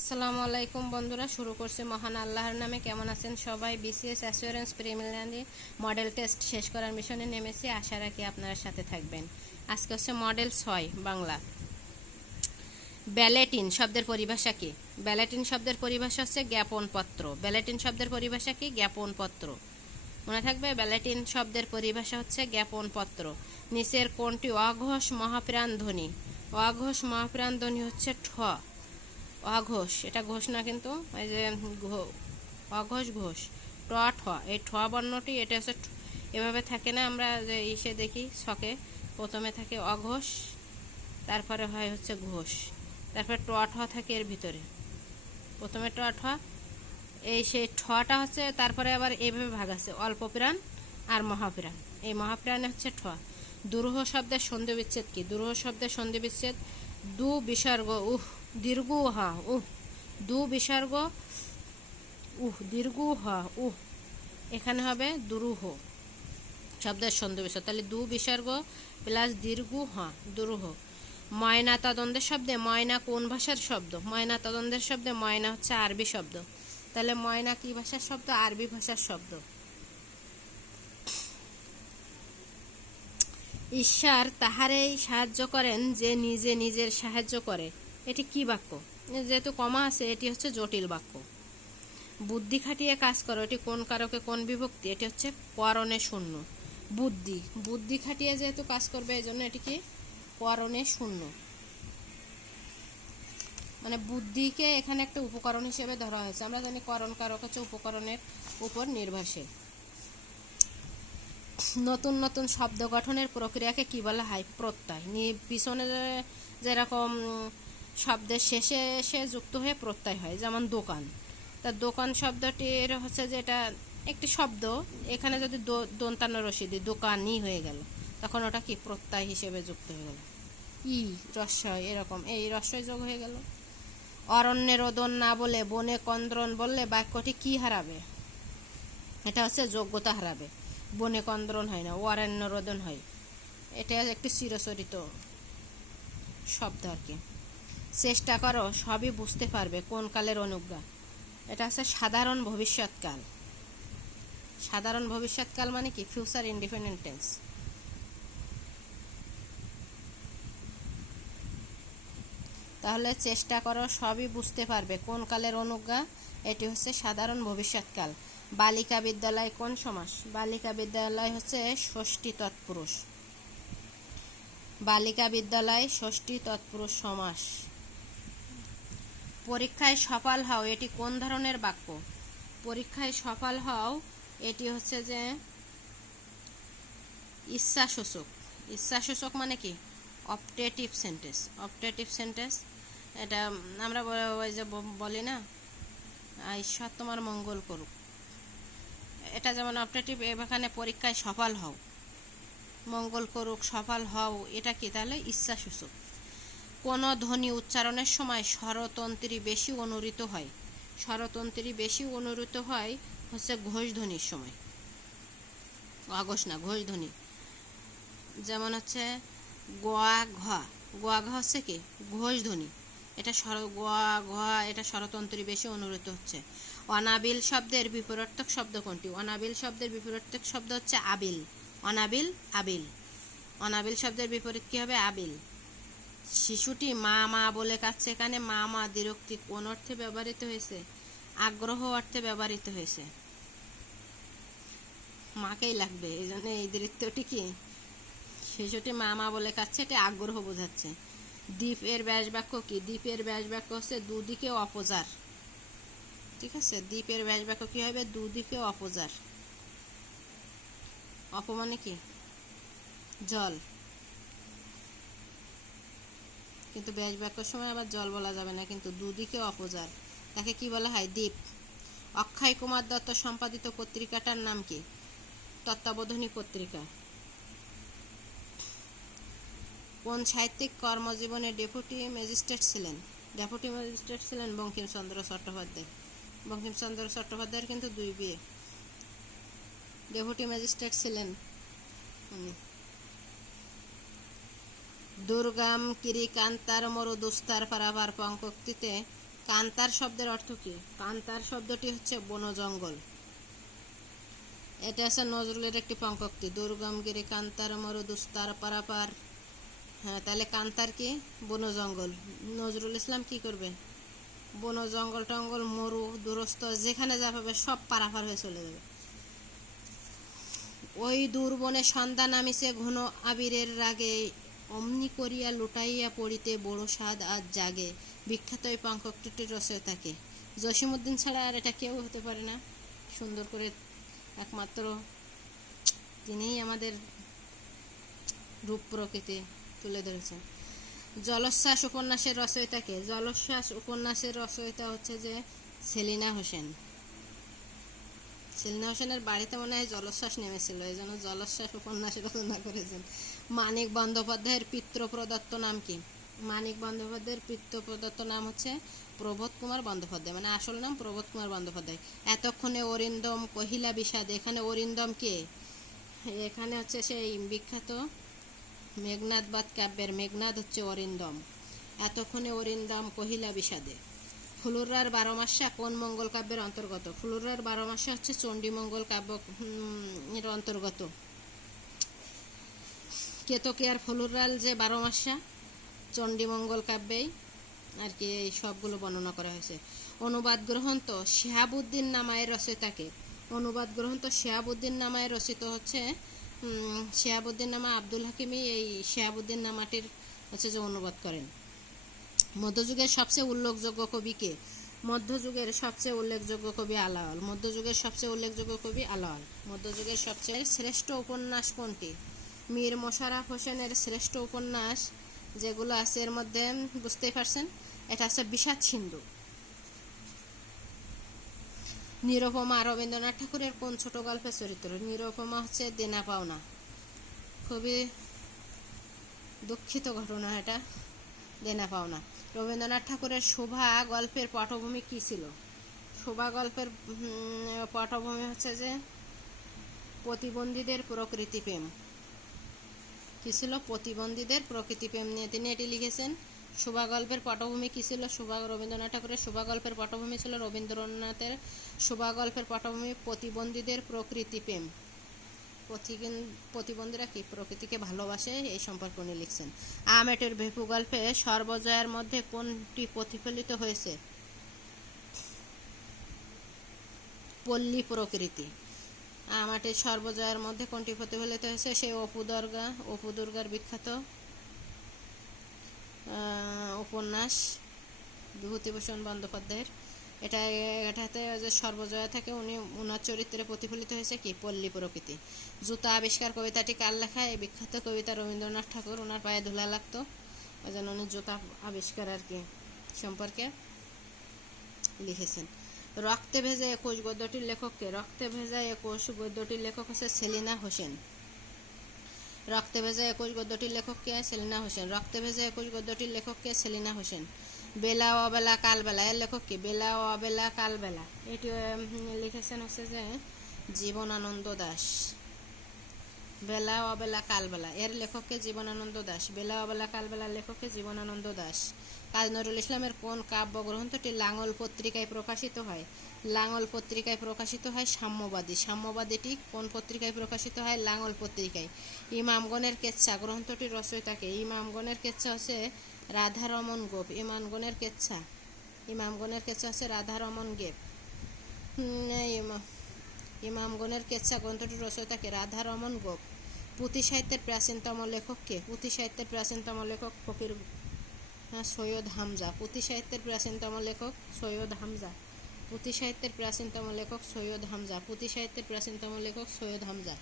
আসসালামু আলাইকুম বন্ধুরা, শুরু করছি মহান আল্লাহর নামে। কেমন আছেন সবাই? BCS assurance preliminary model test শেষ করার মিশনে নেমেছি। আশা রাখি আপনারা সাথে থাকবেন। আজকে হচ্ছে মডেল ছয়, বাংলা। ব্যালেটিন শব্দের পরিভাষা কি? ব্যালেটিন শব্দের পরিভাষা হচ্ছে জ্ঞাপনপত্র। ব্যালেটিন শব্দের পরিভাষা কি? জ্ঞাপনপত্র। মনে থাকবে ব্যালেটিন শব্দের পরিভাষা হচ্ছে জ্ঞাপনপত্র। নিচের কোনটি? অঘোষ মহাপ্রাণ ধ্বনি অঘোষ মহাপ্রাণ ধ্বনি হচ্ছে ঠ। অঘোষ, এটা ঘোষ না কিন্তু, এই যে অঘোষ ঘোষ ট ঠ, এই ঠ বর্ণটি এটা হচ্ছে এভাবে থাকে না, আমরা যে ইসে দেখি, ছকে, প্রথমে থাকে অঘোষ, তারপরে হয় হচ্ছে ঘোষ, তারপরে ট, ঠ থাকে এর ভিতরে, প্রথমে ট, ঠ, এই সেই ঠটা হচ্ছে, তারপরে আবার এইভাবে ভাগ আছে অল্প প্রাণ আর মহাপ্রাণ, এই মহাপ্রাণে হচ্ছে ঠ, দুরূহ শব্দের সন্ধি বিচ্ছেদ কি, দুরূহ শব্দের সন্ধি বিচ্ছেদ দু বিসর্গ, উহ দীর্ঘ হা উহ, দু বিসর্গ উহ দীর্ঘ হা উহ, এখানে হবে দুরুহ, শব্দের সন্ধি বিচ্ছেদ তাহলে দু বিসর্গ প্লাস দীর্ঘ হা দুরুহ। ময়না তদন্তের শব্দে ময়না কোন ভাষার শব্দ? ময়না তদন্তের শব্দে ময়না হচ্ছে আরবি শব্দ। তাহলে ময়না কি ভাষার শব্দ? আরবি ভাষার শব্দ। ঈশ্বর তাহারেই সাহায্য করেন যে নিজে নিজের সাহায্য করে। এটি কি বাক্য? যেহেতু কমা আছে, এটি হচ্ছে জটিল বাক্য। বুদ্ধি খাটিয়ে কাজ করো, এটি কোন কারকে কোন বিভক্তি? এটি হচ্ছে করণে শূন্য। বুদ্ধি। বুদ্ধি খাটিয়ে যেহেতু কাজ করবে এই জন্য এটি কি? করণে শূন্য। মানে বুদ্ধিকে এখানে একটা উপকরণ হিসেবে ধরা হয়েছে। আমরা জানি করণ কারক হচ্ছে উপকরণের উপর নির্ভরশীল। নতুন নতুন শব্দ গঠনের প্রক্রিয়াকে কি বলা? হয় প্রত্যয় পিছনে যেরকম শব্দের শেষে এসে যুক্ত হয়ে প্রত্যয় হয়, যেমন দোকান। তা দোকান শব্দটির হচ্ছে যে এটা একটি শব্দ, এখানে যদি দন্তান্ন রশি দিই, দোকানই হয়ে গেল। তখন ওটা কি? প্রত্যয় হিসেবে যুক্ত হয়ে গেল। ই রস্যয় এরকম। এই রস্যয় যোগ হয়ে গেল। অরণ্যে রোদন না বলে বনে কন্দ্রন বললে বাক্যটি কি হারাবে? এটা হচ্ছে যোগ্যতা হারাবে। বনে কন্দ্রন হয় না অরণ্য রোদন হয়। এটা একটি চিরচরিত শব্দ আর কি। চেষ্টা করো, সবই বুঝতে পারবে কোন কালের অনুজ্ঞা। এটা হচ্ছে সাধারণ ভবিষ্যৎকাল। সাধারণ ভবিষ্যৎকাল মানে কি? ফিউচার ইন্ডিপেন্ডেন্ট টেন্স তাহলে চেষ্টা করো, সবই বুঝতে পারবে কোন কালের অনুজ্ঞা। এটি হচ্ছে সাধারণ ভবিষ্যৎকাল। বালিকা বিদ্যালয় কোন সমাস? বালিকা বিদ্যালয় হচ্ছে ষষ্ঠী তৎপুরুষ। বালিকা বিদ্যালয় ষষ্ঠী তৎপুরুষ সমাস। পরীক্ষায় সফল হও, এটি কোন ধরনের বাক্য? পরীক্ষায় সফল হও, এটি হচ্ছে যে ইচ্ছাসূচক। ইচ্ছাসূচক মানে কি? Optative sentence. অপটেটিভ সেন্টেন্স, এটা আমরা ওই যে বলি না? ঈশ্বর তোমার মঙ্গল করুক। এটা যেমন অপটেটিভ, এখানে পরীক্ষায় সফল হও। মঙ্গল করুক, সফল হও, এটা কি? তাহলে ইচ্ছাসূচক। কোনো ধ্বনি উচ্চারণের সময় স্বরতন্ত্রী বেশি অনুরিত হয়। স্বরতন্ত্রী বেশি অনুরিত হয় হচ্ছে ঘোষ ধ্বনির সময়। অঘোষ না, ঘোষ ধ্বনি। যেমন হচ্ছে গোয়া ঘ। গোয়া ঘ হচ্ছে কি? ঘোষ ধ্বনি। এটা স্বর, গোয়া ঘ, এটা স্বরতন্ত্রী বেশি অনুরূত হচ্ছে। অনাবিল শব্দের বিপরীতক শব্দ কোনটি? অনাবিল শব্দের বিপরীতক শব্দ হচ্ছে আবিল। অনাবিল আবিল। অনাবিল শব্দের বিপরীত কি হবে? আবিল। শিশুটি মা মা বলে কাচ্ছে এখানে মা মা দ্বিরক্তি কোন অর্থে ব্যবহৃত হয়েছে? আগ্রহ অর্থে ব্যবহৃত হয়েছে। মাকেই লাগবে, এই জন্য এই দৃত্যটি কি? শিশুটি মা মা বলে কাচ্ছে এটা আগ্রহ বোঝাচ্ছে। দ্বীপ এর ব্যাস বাক্য কি? দ্বীপের ব্যাস বাক্য হচ্ছে দুদিকে অপজার ঠিক আছে? দ্বীপের ব্যাস বাক্য কি হবে? দুদিকে অপজার অপমানে কি? জল। কিন্তু ব্যাস বাক্যের সময় আবার জল বলা যাবে না, কিন্তু দুদিকে অপজার তাকে কি বলা হয়? দ্বীপ অক্ষয় কুমার দত্ত সম্পাদিত পত্রিকাটার নাম কি? তত্ত্বাবধানী পত্রিকা। কোন সাহিত্যিক কর্মজীবনে ডেপুটি ম্যাজিস্ট্রেট ছিলেন? ডেপুটি ম্যাজিস্ট্রেট ছিলেন বঙ্কিমচন্দ্র চট্টোপাধ্যায়। বঙ্কিমচন্দ্র চট্টোপাধ্যায়ের কিন্তু দুই বিয়ে। ডেপুটি ম্যাজিস্ট্রেট ছিলেন উনি। দুর্গাম কিরিকান্তার মরু দুস্তার পারাবার পঙ্কক্তিতে কান্তার শব্দের অর্থ কি? কান্তার শব্দটি হচ্ছে বন জঙ্গল। এটা আছে নজরুলের একটি পঙ্কক্তি। দুর্গম গিরি কান্তার মরু দুস্তার পারাপার হ্যাঁ তাহলে কান্তার কি? বন জঙ্গল। নজরুল ইসলাম কি করবে? বন জঙ্গল টঙ্গল মরু দূরস্থ যেখানে যা পাবে সব পারাপার হয়ে চলে যাবে। ওই দূর বনে সন্ধ্যা নামিছে ঘন আবিরের রাগে অমনি করিয়া লুটাইয়া পড়িতে বড় স্বাদ আজ জাগে। বিখ্যাত এই পঙ্কটির রসে থাকে। জসিমুদ্দিন ছাড়া আর এটা কেউ হতে পারে না। সুন্দর করে একমাত্র তিনিই আমাদের রূপ প্রকৃতি তুলে ধরেছেন। জলোচ্ছ্বাস উপন্যাসের রচয়িতাকে। জলোচ্ছ্বাস উপন্যাসের রচয়িতা হচ্ছে যে সেলিনা হোসেন। সেলিনা হোসেনের বাড়িতে মনে হয় জলোচ্ছ্বাস নেমেছিল, এই জন্য জলোচ্ছ্বাস উপন্যাস রচনা করেছেন। মানিক বন্দ্যোপাধ্যায়ের পিতৃ প্রদত্ত নাম কি? মানিক বন্দ্যোপাধ্যায়ের পিতৃ প্রদত্ত নাম হচ্ছে প্রবোধ কুমার বন্দ্যোপাধ্যায় মানে আসল নাম প্রবোধ কুমার বন্দ্যোপাধ্যায়। এতক্ষণে অরিন্দম কহিলা বিষাদ, এখানে অরিন্দম কে? এখানে হচ্ছে সেই বিখ্যাত মেঘনাদবাদ কাব্যের, মেঘনাদ হচ্ছে অরিন্দম। এতক্ষণে অরিন্দম কহিলা বিষাদে। ফুলুরার বারো মাসা কোন মঙ্গল কাব্যের অন্তর্গত? ফুলুরার বারো মাসা হচ্ছে চণ্ডীমঙ্গল কাব্য এর অন্তর্গত। কেতকিয়ার ফুলুরাল যে বারো মাসা, চণ্ডীমঙ্গল কাব্যেই আর কি এই সবগুলো বর্ণনা করা হয়েছে। অনুবাদ গ্রহণ তো শেহাবুদ্দিন নামায় রচিতাকে অনুবাদ গ্রহণ তো শেহাবুদ্দিন নামায় রচিত হচ্ছে শেহাবুদ্দিন নামা আব্দুল হাকিমই এই শেহাবুদ্দিন নামাটির হচ্ছে যে অনুবাদ করেন। মধ্যযুগের সবচেয়ে উল্লেখযোগ্য কবি কে? মধ্যযুগের সবচেয়ে উল্লেখযোগ্য কবি আলাওয়াল। মধ্যযুগের সবচেয়ে উল্লেখযোগ্য কবি আলাওয়াল। মধ্যযুগের সবচেয়ে শ্রেষ্ঠ উপন্যাস কোনটি? মীর মোশাররফ হোসেনের শ্রেষ্ঠ উপন্যাস যেগুলো আছে এর মধ্যে, বুঝতেই পারছেন? এটা আছে বিষাদ সিন্ধু। নিরুপমা রবীন্দ্রনাথ ঠাকুরের কোন ছোট গল্পের চরিত্র? নিরুপমা হচ্ছে দেনা পাওনা। খুবই দুঃখিত ঘটনা এটা, দেনা পাওনা। রবীন্দ্রনাথ ঠাকুরের শোভা গল্পের পটভূমি কি ছিল? শোভা গল্পের পটভূমি হচ্ছে যে প্রতিবন্ধীদের প্রকৃতি প্রেম। কি ছিল? প্রতিবন্ধীদের প্রকৃতি প্রেম নিয়ে তিনি এটি লিখেছেন। শোভা গল্পের পটভূমি কি ছিল? শোভা, রবীন্দ্রনাথ ঠাকুরের শোভা গল্পের পটভূমি ছিল রবীন্দ্রনাথের শোভা গল্পের পটভূমি প্রতিবন্ধীদের প্রকৃতি প্রেম। প্রতিবন্ধীরা কি প্রকৃতিকে ভালোবাসে? এই সম্পর্ক উনি লিখছেন। আমেটের ভেপু গল্পে সর্বজয়ের মধ্যে কোনটি প্রতিফলিত হয়েছে? পল্লী প্রকৃতি। আমাটের সর্বজয়ের মধ্যে কোনটি প্রতিফলিত হয়েছে? সেই অপু দুর্গা অপু দুর্গার বিখ্যাত উপন্যাস, বিভূতিভূষণ বন্দ্যোপাধ্যায়ের। এটা, এটাতে যে সর্বজয়া থেকে উনি ওনার চরিত্রে প্রতিফলিত হয়েছে কি? পল্লী প্রকৃতি। জুতা আবিষ্কার কবিতাটি কার লেখা? এই বিখ্যাত কবিতা রবীন্দ্রনাথ ঠাকুর ওনার পায়ে ধুলা লাগতো। ওই জন্য উনি জুতা আবিষ্কার আর কি সম্পর্কে লিখেছেন। রক্তে ভেজা একুশ গদ্যটির লেখককে রক্তে ভেজা একুশ গদ্যটির লেখক হচ্ছে সেলিনা হোসেন। রক্তে ভেজা একুশ গদ্যটির লেখককে সেলিনা হোসেন। রক্তে ভেজা একুশ গদ্যটির লেখককে সেলিনা হোসেন। বেলা, অবেলা, কালবেলা। এর লেখক কি? বেলা, অবেলা, কালবেলা। এটি লিখেছেন হচ্ছে যে জীবনানন্দ দাস। বেলা, অবেলা, কালবেলা। এর লেখককে জীবনানন্দ দাস। বেলা, অবেলা কালবেলার লেখককে জীবনানন্দ দাস। কাজী নজরুল ইসলামের কোন কাব্যগ্রন্থটি লাঙল পত্রিকায় প্রকাশিত হয়? লাঙল পত্রিকায় প্রকাশিত হয় সাম্যবাদী। সাম্যবাদীটি কোন পত্রিকায় প্রকাশিত হয়? লাঙল পত্রিকায়। ইমামগণের কেচ্ছা। গ্রন্থটির রচয়িতাকে ইমামগণের কেচ্ছা হচ্ছে রাধারমন গোপ, ইমামগণের কেচ্ছা। ইমামগণের কেচ্ছা হচ্ছে রাধারমন গেপ। ইমামগণের কেচ্ছা গ্রন্থটির রচয়িতাকে রাধারমন গোপ। পুঁথি সাহিত্যের প্রাচীনতম লেখক কে? পুঁথি সাহিত্যের প্রাচীনতম লেখক ফকির হ্যাঁ সৈয়দ হামজা। পুঁথি সাহিত্যের প্রাচীনতম লেখক সৈয়দ হামজা। পুঁথি সাহিত্যের প্রাচীনতম লেখক সৈয়দ হামজা। পুঁথি সাহিত্যের প্রাচীনতম লেখক সৈয়দ হামজা।